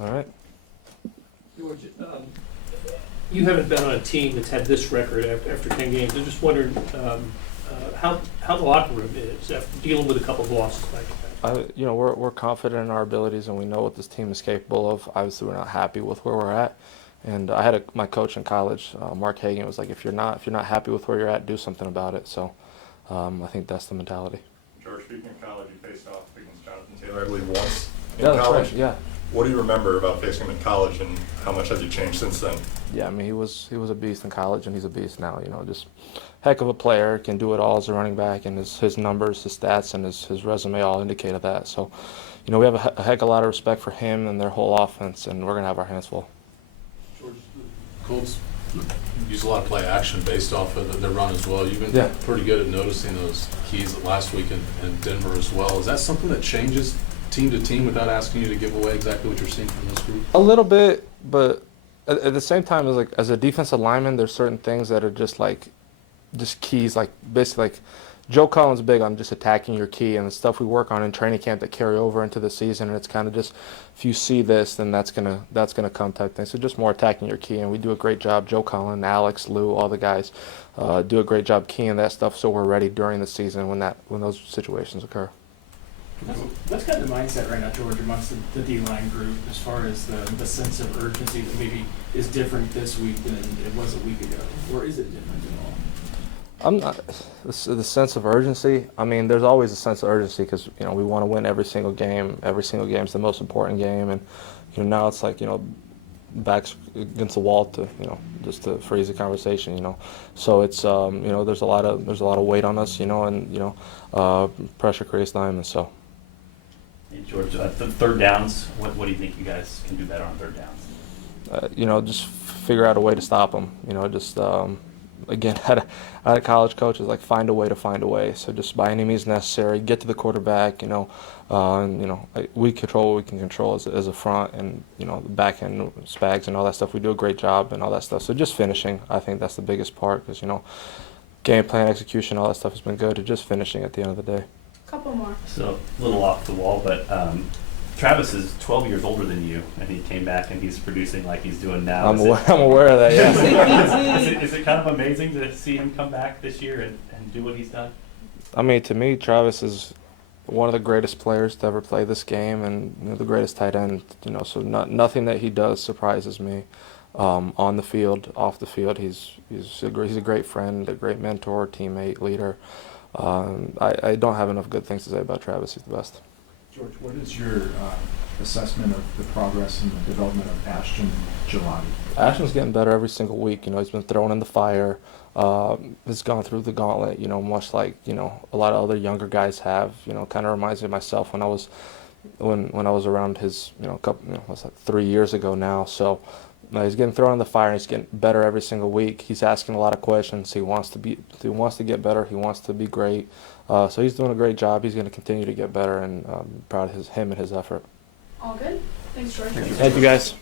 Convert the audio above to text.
All right. George, you haven't been on a team that's had this record after 10 games. I'm just wondering how the locker room is after dealing with a couple of losses back to back. We're confident in our abilities, and we know what this team is capable of. Obviously, we're not happy with where we're at. And I had my coach in college, Mark Hagan, was like, if you're not happy with where you're at, do something about it. So I think that's the mentality. George, speaking of college, you faced off against Jonathan Taylor, I believe, once in Yeah, that's college. right. Yeah. What do you remember about facing him in college, and how much has he changed since then? Yeah, I mean, he was a beast in college, and he's a beast now. Just heck of a player, can do it all as a running back, and his numbers, his stats, and his resume all indicated that. So, we have a heck of a lot of respect for him and their whole offense, and we're gonna have our hands full. George, the Colts use a lot of play action based off of their run as well. You've been pretty good at noticing those keys last week in Denver as well. Is that something that changes team to team without asking you to give away exactly what you're seeing from this group? A little bit, but at the same time, as a defensive lineman, there's certain things that are just keys, basically Joe Cullen's big on just attacking your key, and the stuff we work on in training camp that carry over into the season, and it's kind of just, if you see this, then that's gonna come type thing. So just more attacking your key, and we do a great job. Joe Cullen, Alex, Lou, all the guys do a great job keying that stuff, so we're ready during the season when those situations occur. What's kind of the mindset right now, George, amongst the D-line group as far as the sense of urgency that maybe is different this week than it was a week ago? Or is it different at all? The sense of urgency, I mean, there's always a sense of urgency because, we want to win every single game. Every single game is the most important game. And, now it's like, backs against the wall to, just to freeze the conversation, So it's, there's a lot of weight on us, and, pressure creates diamonds, so. Hey, George, the third downs, what do you think you guys can do better on third downs? Just figure out a way to stop them. Again, had a college coach is like find a way. So just by any means necessary, get to the quarterback. We control what we can control as a front, and the back end spags and all that stuff. We do a great job and all that stuff. So just finishing, I think that's the biggest part because game plan execution, all that stuff has been good. It's just finishing at the end of the day. Couple more. So a little off the wall, but Travis is 12 years older than you, and he came back and he's producing like he's doing now. I'm aware of that, yeah. Is it kind of amazing to see him come back this year and do what he's done? I mean, to me, Travis is one of the greatest players to ever play this game, and the greatest tight end. So nothing that he does surprises me. On the field, off the field, he's a great friend, a great mentor, teammate, leader. I don't have enough good things to say about Travis. He's the best. George, what is your assessment of the progress and the development of Ashton Gelati? Ashton's getting better every single week. He's been thrown in the fire. He's gone through the gauntlet. Much like a lot of other younger guys have. Kind of reminds me of myself when I was around his what's that, 3 years ago now. So he's getting thrown in the fire. And he's getting better every single week. He's asking a lot of questions. He wants to get better. He wants to be great. So he's doing a great job. He's going to continue to get better, and I'm proud of him and his effort. All good? Thanks, George. Thank you, guys.